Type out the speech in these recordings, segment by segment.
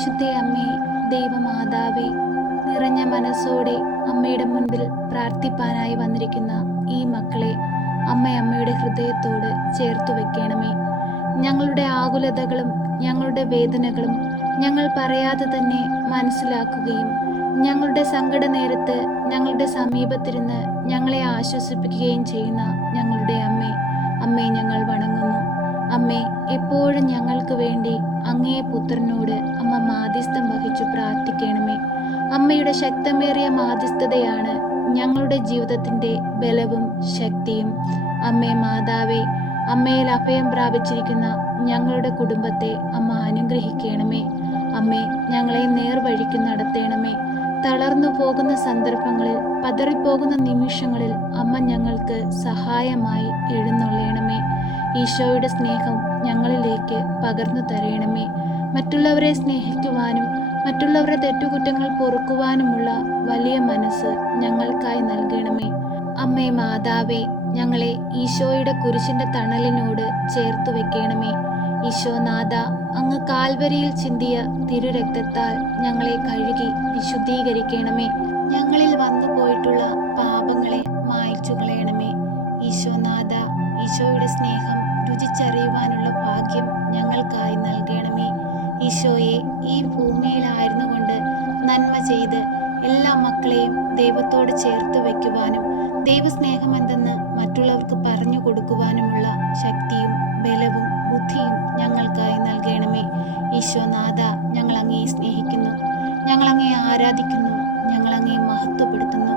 പരിശുദ്ധ അമ്മേ ദൈവമാതാവേ നിറഞ്ഞ മനസ്സോടെ അമ്മയുടെ മുൻപിൽ പ്രാർത്ഥിപ്പാനായി വന്നിരിക്കുന്ന ഈ മക്കളെ അമ്മ അമ്മയുടെ ഹൃദയത്തോട് ചേർത്തു വെക്കണമേ. ഞങ്ങളുടെ ആകുലതകളും ഞങ്ങളുടെ വേദനകളും ഞങ്ങൾ പറയാതെ തന്നെ മനസ്സിലാക്കുകയും ഞങ്ങളുടെ സങ്കട നേരത്ത് ഞങ്ങളുടെ സമീപത്തിരുന്ന് ഞങ്ങളെ ആശ്വസിപ്പിക്കുകയും ചെയ്യുന്ന ഞങ്ങളുടെ അമ്മേ അമ്മേ ഞങ്ങൾ വണങ്ങുന്നു. അമ്മേ എപ്പോഴും ഞങ്ങൾക്ക് വേണ്ടി പുത്രനോട് അമ്മ മാധ്യസ്ഥം വഹിച്ചു പ്രാർത്ഥിക്കണമേ. അമ്മയുടെ ശക്തമേറിയ മാധ്യസ്ഥതയാണ് ഞങ്ങളുടെ ജീവിതത്തിന്റെ ബലവും ശക്തിയും. അമ്മേ മാതാവേ അമ്മയിൽ അഭയം പ്രാപിച്ചിരിക്കുന്ന ഞങ്ങളുടെ കുടുംബത്തെ അമ്മ അനുഗ്രഹിക്കണമേ. അമ്മേ ഞങ്ങളെ നേർവഴിക്ക് നടത്തണമേ. തളർന്നു പോകുന്ന സന്ദർഭങ്ങളിൽ പതറിപ്പോകുന്ന നിമിഷങ്ങളിൽ അമ്മ ഞങ്ങൾക്ക് സഹായമായി എഴുന്നള്ളണമേ. ഈശോയുടെ സ്നേഹം ഞങ്ങളിലേക്ക് പകർന്നു തരയണമേ മറ്റുള്ളവരെ സ്നേഹിക്കുവാനും മറ്റുള്ളവരുടെ തെറ്റുകുറ്റങ്ങൾ പൊറുക്കുവാനുമുള്ള വലിയ മനസ്സ് ഞങ്ങൾക്കായി നൽകണമേ. അമ്മേ മാതാവേ ഞങ്ങളെ ഈശോയുടെ കുരിശിന്റെ തണലിനോട് ചേർത്തു വെക്കണമേ. ഈശോനാഥ അങ്ങ് കാൽവരിയിൽ ചിന്തിയ തിരുരക്തത്താൽ ഞങ്ങളെ കഴുകി വിശുദ്ധീകരിക്കണമേ. ഞങ്ങളിൽ വന്നു പോയിട്ടുള്ള പാപങ്ങളെ മായ്ച്ചു കളയണമേ. ഈശോനാഥ ഈശോയുടെ സ്നേഹം രുചിച്ചറിയുവാനുള്ള ഭാഗ്യം ഞങ്ങൾക്കായി നൽകണമേ. ഈശോയെ ഈ ഭൂമിയിലായിരുന്നു കൊണ്ട് നന്മ ചെയ്ത് എല്ലാ മക്കളെയും ദൈവത്തോട് ചേർത്ത് വയ്ക്കുവാനും ദൈവസ്നേഹമെന്തെന്ന് മറ്റുള്ളവർക്ക് പറഞ്ഞു കൊടുക്കുവാനുമുള്ള ശക്തിയും ബലവും ബുദ്ധിയും ഞങ്ങൾക്കായി നൽകണമേ. ഈശോനാഥ ഞങ്ങൾ അങ്ങേ സ്നേഹിക്കുന്നു. ഞങ്ങൾ അങ്ങേ ആരാധിക്കുന്നു. ഞങ്ങൾ അങ്ങേ മഹത്വപ്പെടുത്തുന്നു.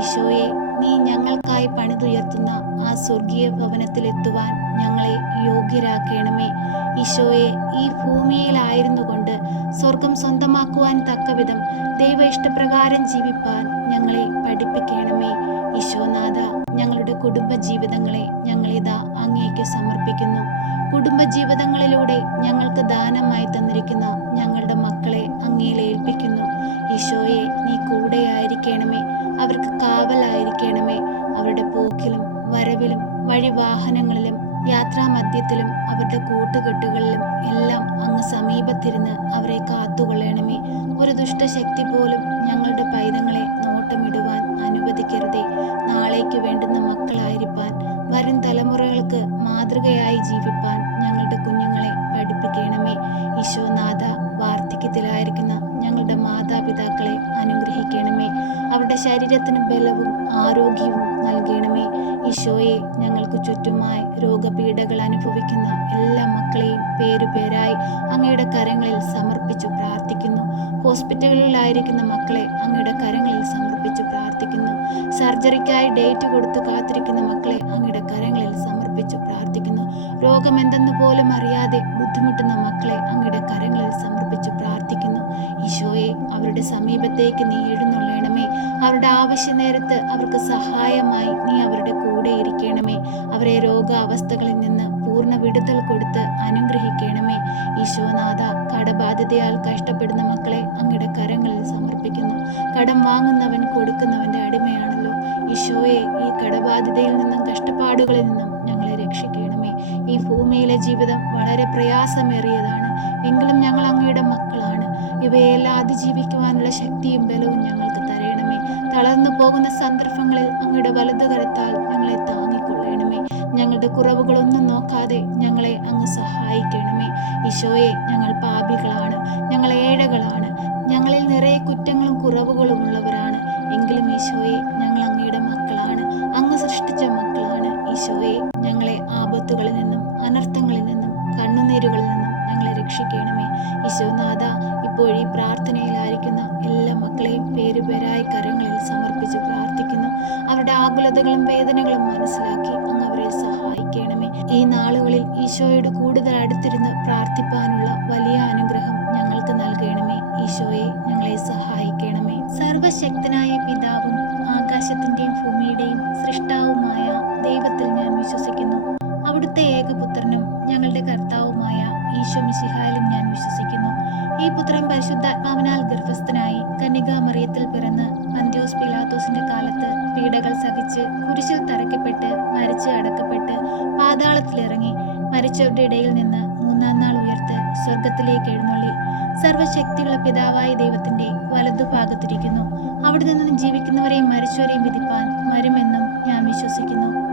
ഈശോയെ നീ ഞങ്ങൾക്കായി പണിതുയർത്തുന്ന ആ സ്വർഗീയ ഭവനത്തിലെത്തുവാൻ ഞങ്ങളെ യോഗ്യരാക്കണമേ. ഈശോയെ ഈ ഭൂമിയിലായിരുന്നു കൊണ്ട് സ്വർഗം സ്വന്തമാക്കുവാൻ തക്കവിധം ദൈവ ഇഷ്ടപ്രകാരം ജീവിപ്പാൻ ഞങ്ങളെ പഠിപ്പിക്കണമേ. ഈശോനാഥ ഞങ്ങളുടെ കുടുംബജീവിതങ്ങളെ ഞങ്ങളിതാ അങ്ങേക്ക് സമർപ്പിക്കുന്നു. കുടുംബജീവിതങ്ങളിലൂടെ ഞങ്ങൾക്ക് ദാനമായി തന്നിരിക്കുന്ന ഞങ്ങളുടെ മക്കളെ അങ്ങയിൽ ഏൽപ്പിക്കുന്നു. ഈശോയെ നീ കൂടെയായിരിക്കണമേ. അവർക്ക് കാവലായിരിക്കണമേ. അവരുടെ പോക്കിലും വരവിലും വഴിവാഹനങ്ങളിലും യാത്രാമധ്യത്തിലും അവരുടെ കൂട്ടുകെട്ടുകളിലും എല്ലാം അങ്ങ് സമീപത്തിരുന്ന് അവരെ കാത്തുകൊള്ളണമേ. ഒരു ദുഷ്ടശക്തി പോലും ഞങ്ങളുടെ പൈതങ്ങളെ അവരുടെ ശരീരത്തിന് ബലവും ആരോഗ്യവും നൽകണമേ. ഈശോയെ ഞങ്ങൾക്ക് ചുറ്റുമായി രോഗപീഠകൾ അനുഭവിക്കുന്ന എല്ലാ മക്കളെയും പേരുപേരായി അങ്ങയുടെ കരങ്ങളിൽ സമർപ്പിച്ചു പ്രാർത്ഥിക്കുന്നു. ഹോസ്പിറ്റലുകളിലായിരിക്കുന്ന മക്കളെ അങ്ങയുടെ കരങ്ങളിൽ സമർപ്പിച്ചു പ്രാർത്ഥിക്കുന്നു. സർജറിക്കായി ഡേറ്റ് കൊടുത്ത് കാത്തിരിക്കുന്ന മക്കളെ അങ്ങയുടെ കരങ്ങളിൽ സമർപ്പിച്ചു പ്രാർത്ഥിക്കുന്നു. രോഗമെന്തെന്ന് പോലും അറിയാതെ ബുദ്ധിമുട്ടുന്ന മക്കളെ അങ്ങയുടെ കരങ്ങളിൽ സമർപ്പിച്ചു പ്രാർത്ഥിക്കുന്നു. ഈശോയെ അവരുടെ സമീപത്തേക്ക് നീ എഴുന്നള്ളണമേ. അവരുടെ ആവശ്യ നേരത്ത് അവർക്ക് സഹായമായി നീ അവരുടെ കൂടെ ഇരിക്കണമേ. അവരെ രോഗാവസ്ഥകളിൽ നിന്ന് പൂർണ വിടുതൽ കൊടുത്ത് അനുഗ്രഹിക്കണമേ. ഈശോനാഥ കടബാധ്യതയാൽ കഷ്ടപ്പെടുന്ന മക്കളെ അങ്ങയുടെ കരങ്ങളിൽ സമർപ്പിക്കുന്നു. കടം വാങ്ങുന്നവൻ കൊടുക്കുന്നവന്റെ അടിമയാണല്ലോ. ഈശോയെ ഈ കടബാധ്യതയിൽ നിന്നും കഷ്ടപ്പാടുകളിൽ നിന്നും ഞങ്ങളെ രക്ഷിക്കണമേ. ഈ ഭൂമിയിലെ ജീവിതം വളരെ പ്രയാസമേറിയതാണ്. എങ്കിലും ഞങ്ങൾ അങ്ങയുടെ മക്കളാണ് ഇവയെല്ലാം അതിജീവിക്കുവാനുള്ള ശക്തിയും ബലവും ഞങ്ങൾക്ക് തരയണമേ തളർന്നു പോകുന്ന സന്ദർഭങ്ങളിൽ അങ്ങയുടെ വലതുകരത്താൽ ഞങ്ങളെ താങ്ങിക്കൊള്ളണമേ. ഞങ്ങളുടെ കുറവുകളൊന്നും നോക്കാതെ ഞങ്ങളെ അങ്ങ് സഹായിക്കണമേ. ഈശോയെ ഞങ്ങൾ പാപികളാണ്. ഞങ്ങൾ ഏഴകളാണ്. ഞങ്ങളിൽ നിറയെ കുറ്റങ്ങളും കുറവുകളും ഉള്ളവരാണ്. എങ്കിലും ഈശോയെ ഞങ്ങൾ അങ്ങയുടെ മക്കളാണ്. അങ്ങ് സൃഷ്ടിച്ച മക്കളാണ്. ഈശോയെ ഞങ്ങളെ ആപത്തുകളിൽ നിന്നും അനർത്ഥങ്ങളിൽ നിന്നും കണ്ണുനീരുകളിൽ നിന്നും ഞങ്ങളെ രക്ഷിക്കണമേ. യശോനാഥ ഇപ്പോൾ ഈ പ്രാർത്ഥനയിലായിരിക്കുന്ന എല്ലാ മക്കളെയും പേരുപേരായി കരങ്ങളിൽ സമർപ്പിച്ച് പ്രാർത്ഥിക്കുന്നു. അവരുടെ ആകുലതകളും വേദനകളും മനസ്സിലാക്കി അങ്ങ് അവരെ സഹായിക്കണമേ. ഈ നാളുകളിൽ ഈശോയോട് കൂടുതൽ അടുത്തിരുന്ന് പ്രാർത്ഥിപ്പാനുള്ള വലിയ അനുഗ്രഹം ഞങ്ങൾക്ക് നൽകണമേ. ഈശോയെ ഞങ്ങളെ സഹായിക്കണമേ. സർവശക്തനായ പിതാവും ആകാശത്തിന്റെയും ഭൂമിയുടെയും സൃഷ്ടാവുമായ ദൈവത്തിൽ ഞാൻ വിശ്വസിക്കുന്നു. അവിടുത്തെ ഏകപുത്രനും ഞങ്ങളുടെ കർത്താവുമായ ഈശോ മിശിഹായിലും ഞാൻ വിശ്വസിക്കുന്നു. ഈ പുത്രൻ പരിശുദ്ധാത്മാവിനാൽ ഗർഭസ്ഥനായി കന്യകാമറിയത്തിൽ പിറന്ന് അന്ത്യോസ് പിലാത്തോസിന്റെ കാലത്ത് പീഡകൾ സഹിച്ച് കുരിശിൽ തറയ്ക്കപ്പെട്ട് മരിച്ച് അടക്കപ്പെട്ട് പാതാളത്തിലിറങ്ങി മരിച്ചവരുടെ ഇടയിൽ നിന്ന് മൂന്നാം നാൾ ഉയർത്ത് സ്വർഗത്തിലേക്ക് എഴുന്നള്ളി. സർവശക്തിയുള്ള പിതാവായ ദൈവത്തിന്റെ വലതുഭാഗത്തിരിക്കുന്നു അവിടെ നിന്ന് ജീവിക്കുന്നവരെയും മരിച്ചവരെയും വിധിപ്പാൻ വരുമെന്നും ഞാൻ വിശ്വസിക്കുന്നു.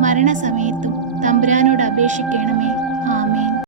മരണസമയത്തും തമ്പുരാനോട് അപേക്ഷിക്കണമേ.